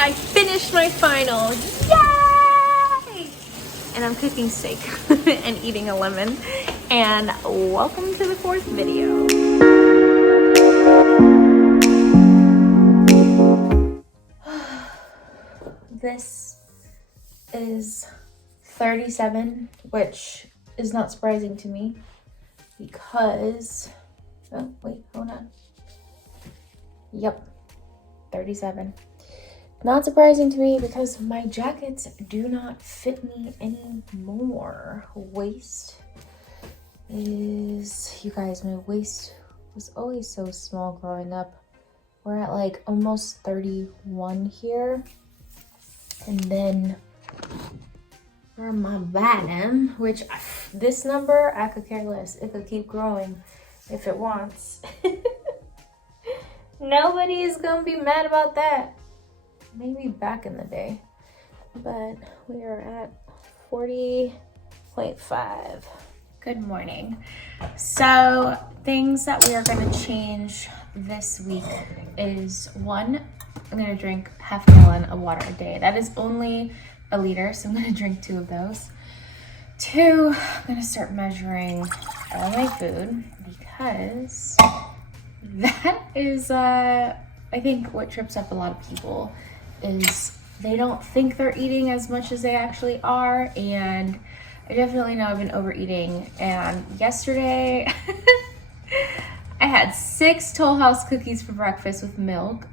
I finished my final. Yay! And I'm cooking steak and eating a lemon. And welcome to the 4th video. This is 37, which is not surprising to me because, oh wait, hold on. Yep, 37. Not surprising to me because my jackets do not fit me anymore. Waist is, you guys, my waist was always so small growing up. We're at like almost 31 here. And then for my bottom, which this number, I could care less. It could keep growing if it wants. Nobody is gonna be mad about that. Maybe back in the day, but we are at 40.5. Good morning. So things that we are going to change this week is 1, I'm going to drink half a gallon of water a day. That is only a liter, so I'm going to drink 2 of those. 2, I'm going to start measuring all my food because that is I think what trips up a lot of people is they don't think they're eating as much as they actually are, and I definitely know I've been overeating. And yesterday I had 6 Toll House cookies for breakfast with milk,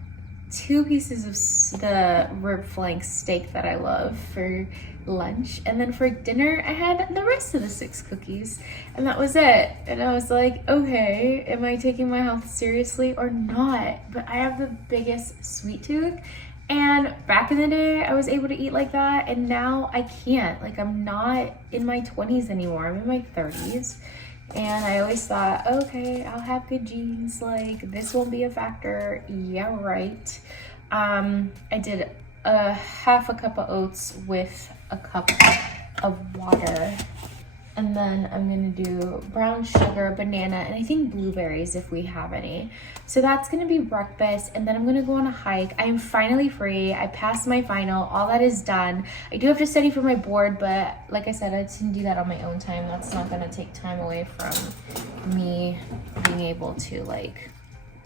2 pieces of the rib flank steak that I love for lunch, and then for dinner I had the rest of the 6 cookies, and that was it. And I was like, okay, am I taking my health seriously or not? But I have the biggest sweet tooth, and back in the day I was able to eat like that, and now I can't. Like, I'm not in my 20s anymore, I'm in my 30s. And I always thought, okay, I'll have good genes, like this won't be a factor. Yeah, right. I did a half a cup of oats with a cup of water, and then I'm gonna do brown sugar, banana, and I think blueberries if we have any. So that's gonna be breakfast, and then I'm gonna go on a hike. I am finally free. I passed my final. All that is done. I do have to study for my board, but like I said, I just didn't do that on my own time. That's not gonna take time away from me being able to like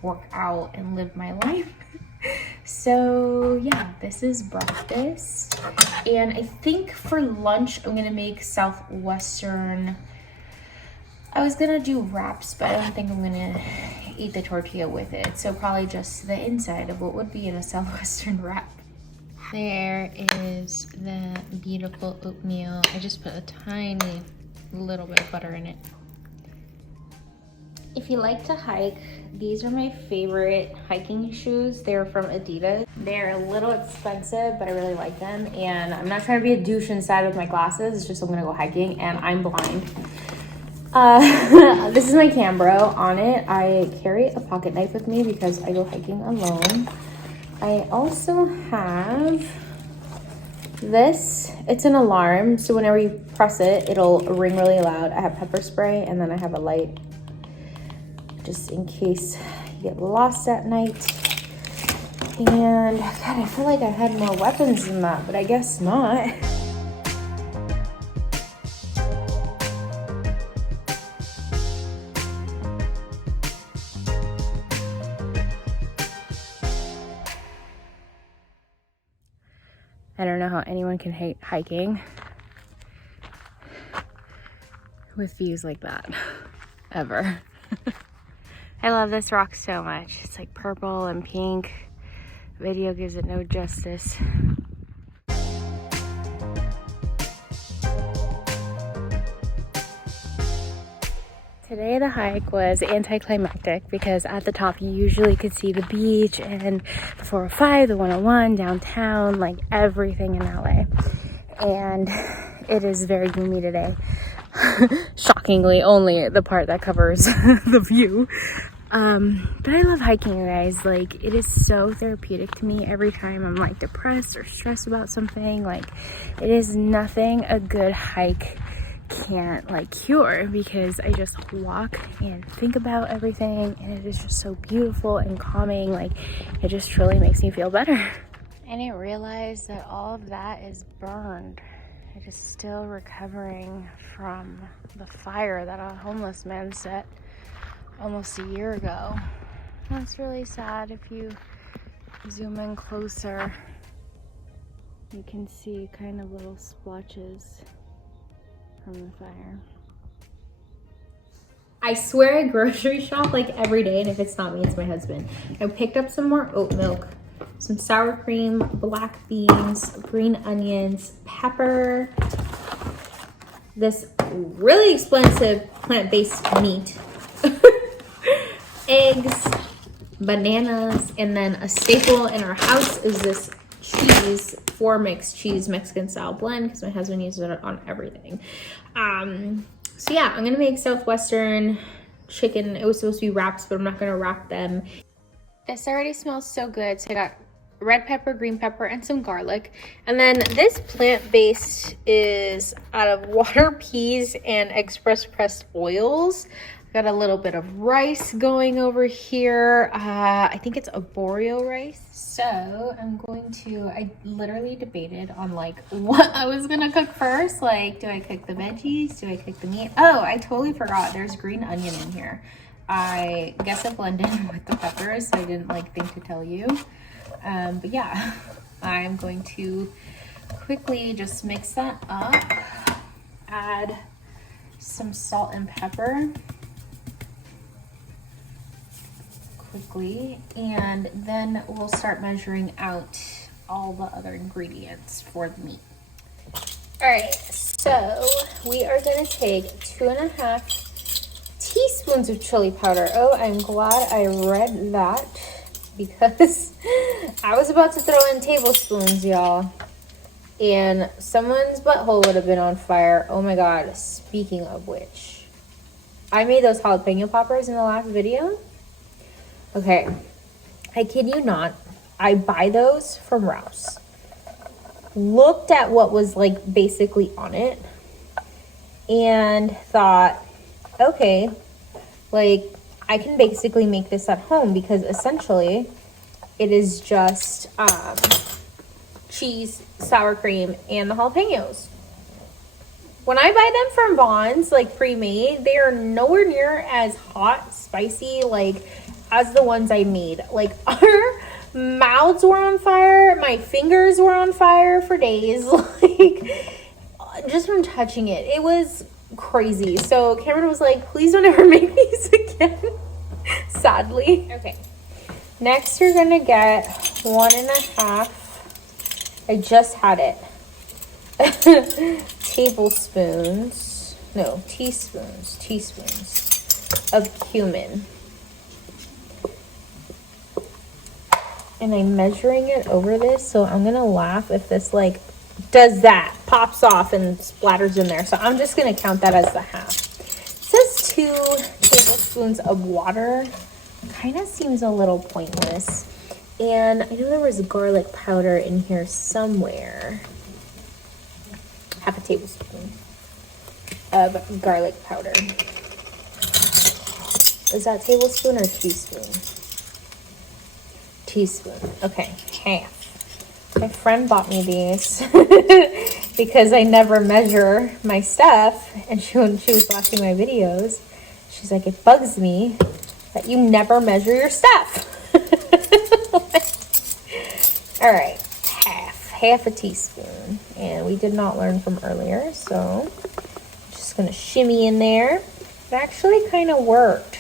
work out and live my life. So yeah, this is breakfast, and I think for lunch I'm gonna make Southwestern. I was gonna do wraps, but I don't think I'm gonna eat the tortilla with it, so probably just the inside of what would be in a Southwestern wrap. There is the beautiful oatmeal. I just put a tiny little bit of butter in it. If you like to hike, these are my favorite hiking shoes. They're from Adidas. They're a little expensive, but I really like them. And I'm not trying to be a douche inside with my glasses. It's just I'm gonna go hiking and I'm blind. This is my Cambro. On it, I carry a pocket knife with me because I go hiking alone. I also have this. It's an alarm, so whenever you press it, it'll ring really loud. I have pepper spray, and then I have a light just in case you get lost at night. And God, I feel like I had more weapons than that, but I guess not. I don't know how anyone can hate hiking with views like that, ever. I love this rock so much. It's like purple and pink. Video gives it no justice. Today the hike was anticlimactic because at the top you usually could see the beach and the 405, the 101, downtown, like everything in LA. And it is very gloomy today. Shockingly, only the part that covers the view. But I love hiking, you guys. Like, it is so therapeutic to me every time I'm like depressed or stressed about something. Like, it is nothing a good hike can't like cure, because I just walk and think about everything, and it is just so beautiful and calming. Like, it just truly makes me feel better. I didn't realize that all of that is burned. It is still recovering from the fire that a homeless man set almost a year ago. That's really sad. If you zoom in closer, you can see kind of little splotches from the fire. I swear I grocery shop like every day, and if it's not me, it's my husband. I picked up some more oat milk, some sour cream, black beans, green onions, pepper, this really expensive plant-based meat, eggs, bananas, and then a staple in our house is this cheese, 4-mix cheese Mexican style blend, because my husband uses it on everything. So yeah, I'm gonna make Southwestern chicken. It was supposed to be wraps, but I'm not gonna wrap them. This already smells so good. So I got red pepper, green pepper, and some garlic. And then this plant-based is out of water, peas, and express pressed oils. Got a little bit of rice going over here. I think it's arborio rice. So I literally debated on like what I was gonna cook first. Like, do I cook the veggies? Do I cook the meat? Oh, I totally forgot. There's green onion in here. I guess I blended with the peppers, so I didn't like think to tell you. But yeah, I'm going to quickly just mix that up. Add some salt and pepper. Quickly, and then we'll start measuring out all the other ingredients for the meat. All right, so we are going to take 2.5 teaspoons of chili powder. Oh, I'm glad I read that, because I was about to throw in tablespoons, y'all, and someone's butthole would have been on fire. Oh my god, speaking of which, I made those jalapeno poppers in the last video. Okay, I kid you not, I buy those from Rouse. Looked at what was like basically on it and thought, okay, like I can basically make this at home, because essentially it is just cheese, sour cream, and the jalapenos. When I buy them from Vons, like pre-made, they are nowhere near as hot, spicy, like as the ones I made. Like, our mouths were on fire, my fingers were on fire for days, like just from touching it. It was crazy. So Cameron was like, please don't ever make these again. Sadly. Okay, next you're gonna get 1.5, I just had it, teaspoons of cumin. And I'm measuring it over this, so I'm gonna laugh if this like does that, pops off and splatters in there. So I'm just gonna count that as the half. It says 2 tablespoons of water. Kind of seems a little pointless. And I know there was garlic powder in here somewhere. Half a tablespoon of garlic powder. Is that tablespoon or teaspoon? Teaspoon. Okay, half. My friend bought me these because I never measure my stuff, and when she was watching my videos, she's like, it bugs me that you never measure your stuff. All right, half a teaspoon, and we did not learn from earlier, so I'm just gonna shimmy in there. It actually kind of worked.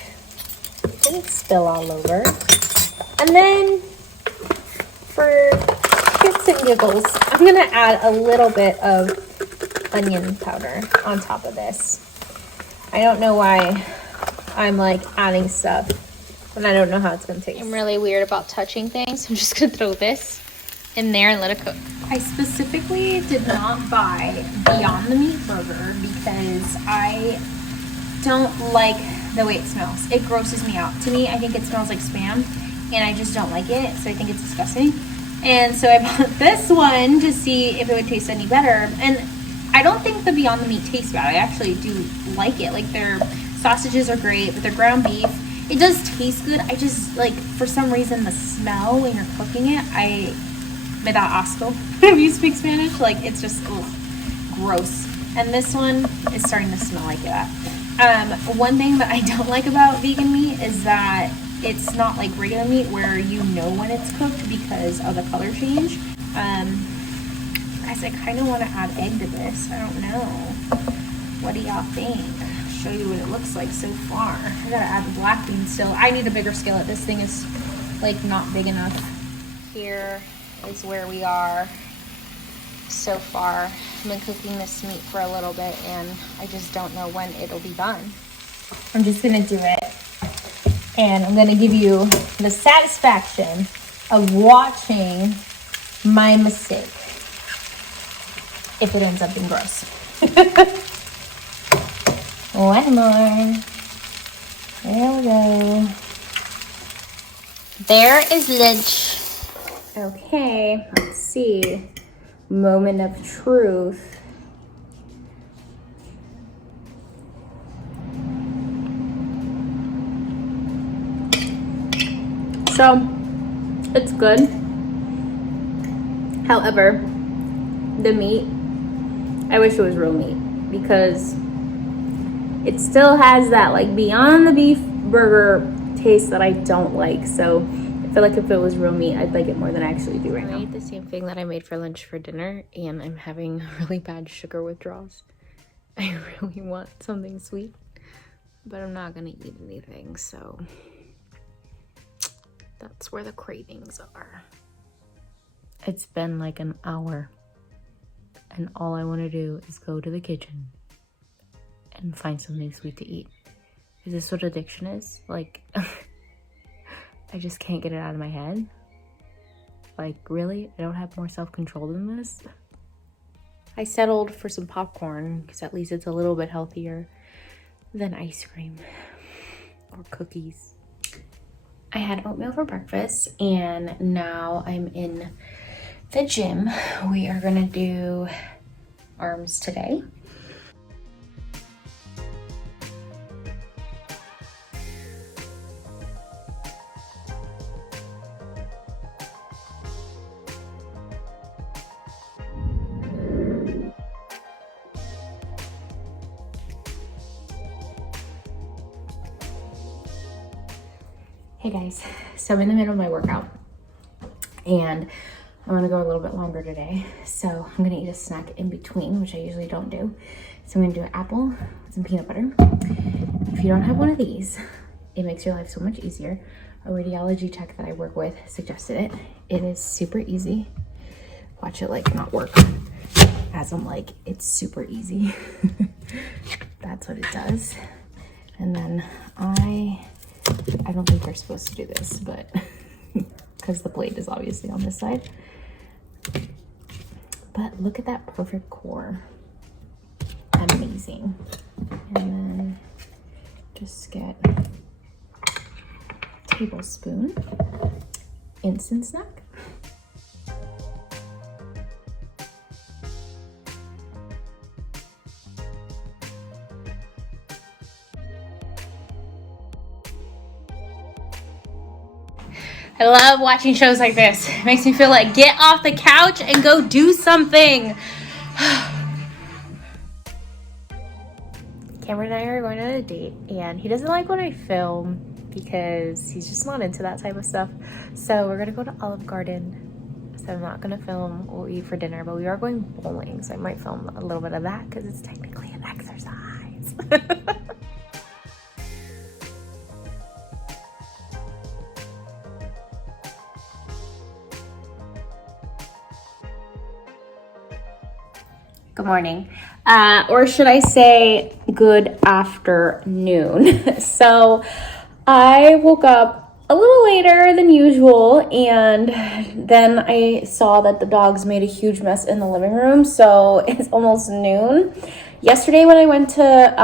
It didn't spill all over. And then for shits and giggles, I'm gonna add a little bit of onion powder on top of this. I don't know why I'm like adding stuff, and I don't know how it's gonna taste. I'm really weird about touching things, so I'm just gonna throw this in there and let it cook. I specifically did not buy Beyond the Meat burger because I don't like the way it smells. It grosses me out. To me, I think it smells like Spam, and I just don't like it, so I think it's disgusting. And so I bought this one to see if it would taste any better, and I don't think the Beyond the Meat tastes bad. I actually do like it. Like, their sausages are great, but their ground beef, it does taste good. I just, like, for some reason, the smell when you're cooking it, me da asco. If you speak Spanish, like it's just gross. And this one is starting to smell like that. One thing that I don't like about vegan meat is that it's not like regular meat where you know when it's cooked because of the color change. Guys, I kind of want to add egg to this. I don't know. What do y'all think? I'll show you what it looks like so far. I gotta add the black beans still. I need a bigger skillet. This thing is like not big enough. Here is where we are so far. I've been cooking this meat for a little bit and I just don't know when it'll be done. I'm just gonna do it and I'm gonna give you the satisfaction of watching my mistake if it ends up being gross. One more. There we go. There is lunch. Okay, let's see. Moment of truth. So, it's good. However, the meat, I wish it was real meat because it still has that like beyond the beef burger taste that I don't like. So I feel like if it was real meat, I'd like it more than I actually do right now. I ate the same thing that I made for lunch for dinner and I'm having really bad sugar withdrawals. I really want something sweet, but I'm not gonna eat anything, so that's where the cravings are. It's been like an hour and all I want to do is go to the kitchen and find something sweet to eat. Is this what addiction is? Like, I just can't get it out of my head. Like, really? I don't have more self-control than this? I settled for some popcorn because at least it's a little bit healthier than ice cream or cookies. I had oatmeal for breakfast and now I'm in the gym. We are gonna do arms today. Hey guys, so I'm in the middle of my workout and I'm gonna go a little bit longer today. So I'm gonna eat a snack in between, which I usually don't do. So I'm gonna do an apple with some peanut butter. If you don't have one of these, it makes your life so much easier. A radiology tech that I work with suggested it. It is super easy. Watch it like not work as I'm like, it's super easy. That's what it does. And then I don't think you're supposed to do this, but because the blade is obviously on this side. But look at that perfect core. Amazing. And then just get a tablespoon instant snack. I love watching shows like this. It makes me feel like get off the couch and go do something. Cameron and I are going on a date and he doesn't like when I film because he's just not into that type of stuff. So we're gonna go to Olive Garden. So I'm not gonna film what we eat for dinner, but we are going bowling. So I might film a little bit of that because it's technically an exercise. Good morning, or should I say good afternoon. So I woke up a little later than usual and then I saw that the dogs made a huge mess in the living room, so it's almost noon. Yesterday when I went to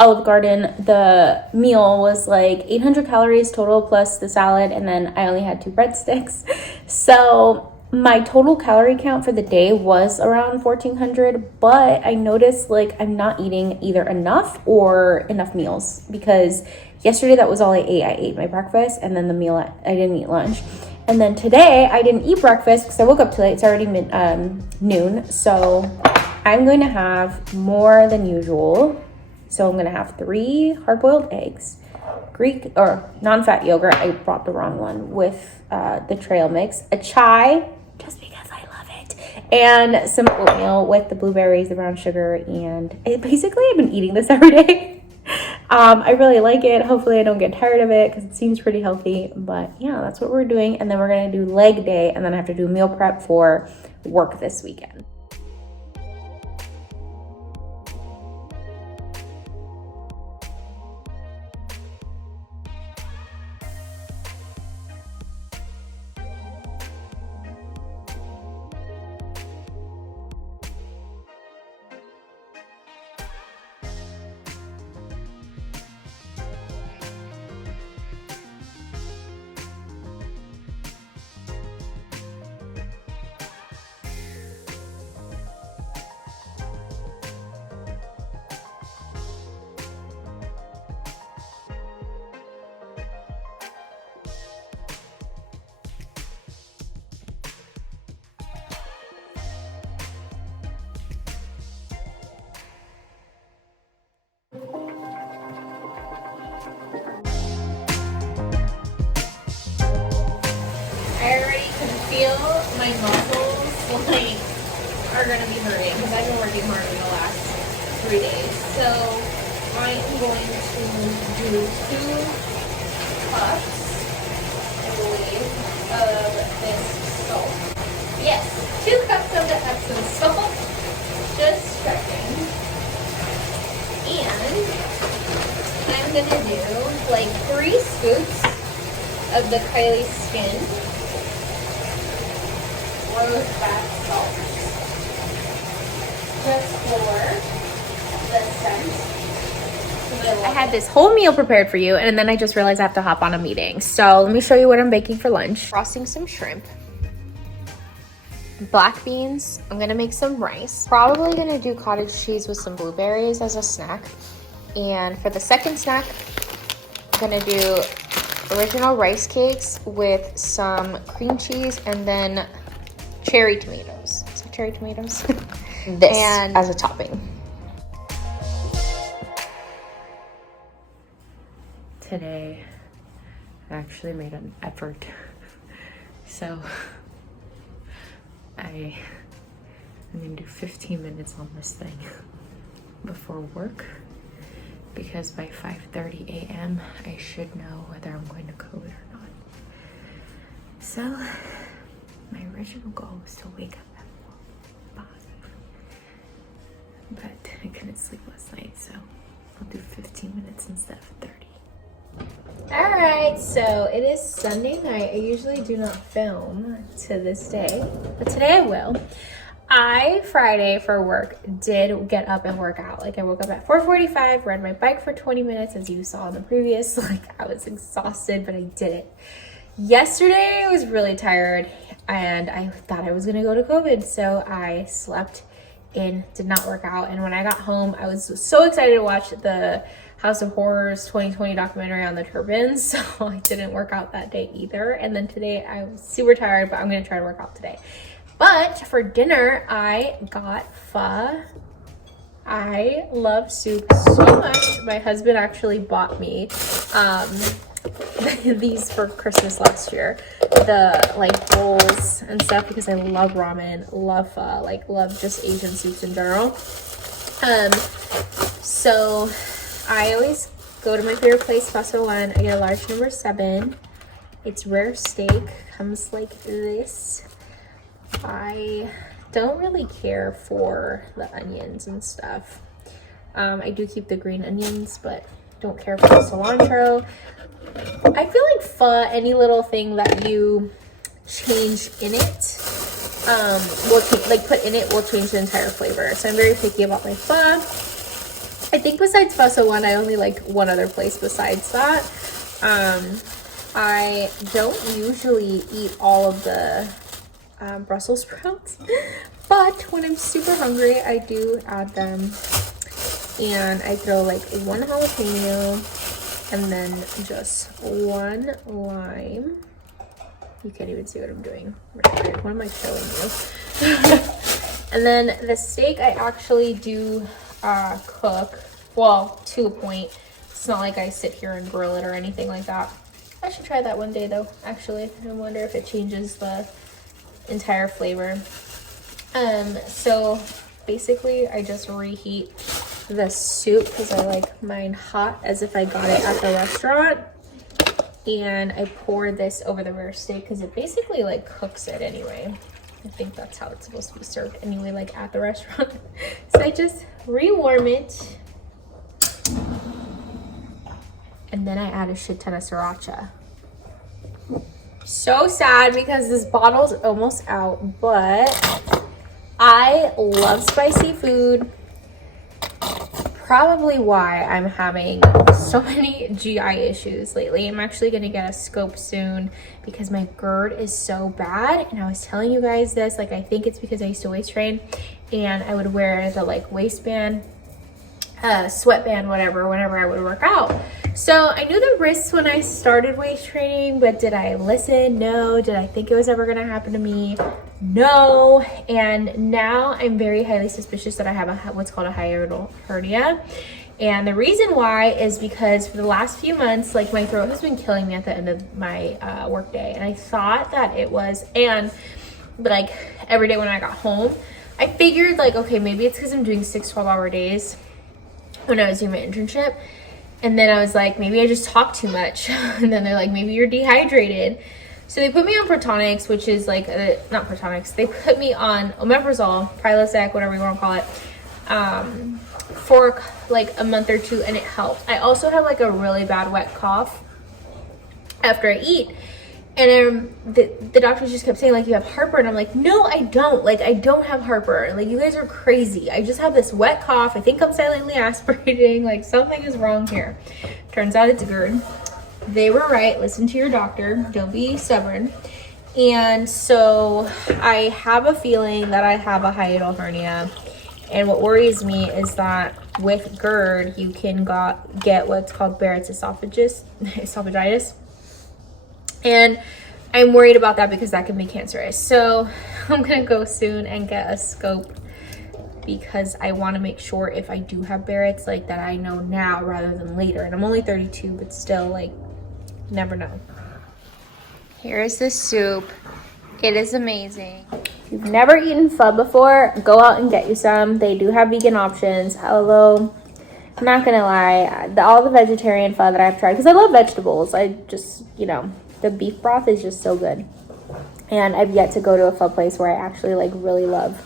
Olive Garden, the meal was like 800 calories total plus the salad, and then I only had 2 breadsticks. So my total calorie count for the day was around 1,400, but I noticed like I'm not eating either enough or enough meals because yesterday that was all I ate. I ate my breakfast and then the meal, I didn't eat lunch. And then today I didn't eat breakfast because I woke up too late. It's already noon. So I'm going to have more than usual. So I'm going to have 3 hard-boiled eggs, Greek or non-fat yogurt. I brought the wrong one with the trail mix, a chai, just because I love it, and some oatmeal with the blueberries, the brown sugar, and basically I've been eating this every day. I really like it. Hopefully I don't get tired of it because it seems pretty healthy, but yeah, that's what we're doing. And then we're going to do leg day, and then I have to do meal prep for work this weekend. I already can feel my muscles like are gonna be hurting because I've been working hard in the last 3 days. So I am going to do 2 cups, I believe, of this salt. Yes, 2 cups of the Epsom salt. Just checking. And I'm gonna do like 3 scoops of the Kylie Skin rose bath salt, just for the scent. I had this whole meal prepared for you, and then I just realized I have to hop on a meeting. So let me show you what I'm baking for lunch. Frosting some shrimp, black beans. I'm gonna make some rice. Probably gonna do cottage cheese with some blueberries as a snack. And for the second snack, I'm gonna do original rice cakes with some cream cheese and then cherry tomatoes. So cherry tomatoes. This and as a topping. Today, I actually made an effort. So I'm gonna do 15 minutes on this thing before work, because by 5:30 a.m. I should know whether I'm going to COVID or not. So my original goal was to wake up at 5, but I couldn't sleep last night, so I'll do 15 minutes instead of 30. All right, so it is Sunday night. I usually do not film to this day, but today I will. Friday for work did get up and work out. Like I woke up at 4:45, rode my bike for 20 minutes as you saw in the previous. Like I was exhausted, but I did it. Yesterday I was really tired and I thought I was gonna go to COVID, so I slept in, did not work out. And when I got home, I was so excited to watch the House of Horrors 2020 documentary on the turbans, so I didn't work out that day either. And then today I was super tired, but I'm gonna try to work out today. But for dinner, I got pho. I love soup so much. My husband actually bought me these for Christmas last year. The like bowls and stuff, because I love ramen, love pho, like love just Asian soups in general. So I always go to my favorite place, Paso One. I get a large number 7. It's rare steak, comes like this. I don't really care for the onions and stuff. I do keep the green onions, but don't care for the cilantro. I feel like pho, any little thing that you change in it, will put in it, will change the entire flavor. So I'm very picky about my pho. I think besides Paso One, I only like one other place besides that. I don't usually eat all of the Brussels sprouts, but when I'm super hungry, I do add them. And I throw like 1 jalapeno and then just 1 lime. You can't even see what I'm doing. What am I showing you? And then the steak I actually do cook, well, to a point. It's not like I sit here and grill it or anything like that. I should try that one day though, actually. I wonder if it changes the entire flavor. So basically I just reheat the soup because I like mine hot as if I got it at the restaurant. And I pour this over the rare steak because it basically like cooks it anyway. I think that's how it's supposed to be served anyway, like at the restaurant. So I just rewarm it. And then I add a shit ton of sriracha. So sad because this bottle's almost out, but I love spicy food. Probably why I'm having so many GI issues lately. I'm actually gonna get a scope soon because my GERD is so bad. And I was telling you guys this, like I think it's because I used to waist train and I would wear the like waistband, sweatband, whatever, whenever I would work out. So I knew the risks when I started waist training, but did I listen? No. Did I think it was ever gonna happen to me? No. And now I'm very highly suspicious that I have what's called a hiatal hernia. And the reason why is because for the last few months, like my throat has been killing me at the end of my work day. And I thought that it was, and like every day when I got home, I figured like, okay, maybe it's because I'm doing 6 12-hour days when I was doing my internship. And then I was like, maybe I just talk too much. And then they're like, maybe you're dehydrated. So they put me on Protonics, which is like, not Protonics. They put me on omeprazole, Prilosec, whatever you want to call it, for like a month or two, and it helped. I also have like a really bad wet cough after I eat. And the doctors just kept saying like, you have heartburn. I'm like, no, I don't. Like, I don't have heartburn. Like, you guys are crazy. I just have this wet cough. I think I'm silently aspirating. Like, something is wrong here. Turns out it's GERD. They were right. Listen to your doctor. Don't be stubborn. And so I have a feeling that I have a hiatal hernia. And what worries me is that with GERD, you can get what's called Barrett's esophagitis. And I'm worried about that because that can be cancerous. So I'm gonna go soon and get a scope because I want to make sure if I do have Barrett's, like that I know now rather than later. And I'm only 32, but still, like, never know. Here is the soup. It is amazing. If you've never eaten pho before, go out and get you some. They do have vegan options, although I'm not gonna lie, all the vegetarian pho that I've tried, because I love vegetables, I just, you know, the beef broth is just so good. And I've yet to go to a pho place where I actually like really love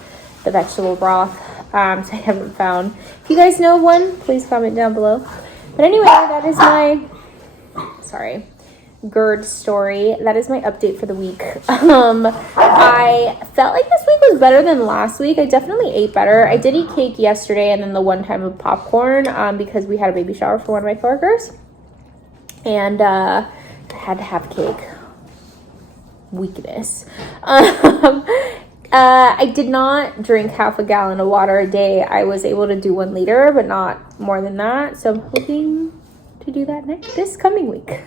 the vegetable broth. So I haven't found. If you guys know of one, please comment down below. But anyway, that is my, GERD story. That is my update for the week. I felt like this week was better than last week. I definitely ate better. I did eat cake yesterday and then the one time of popcorn because we had a baby shower for one of my coworkers. And I had to have cake. Weakness. I did not drink half a gallon of water a day. I was able to do 1 liter, but not more than that. So I'm hoping to do that this coming week.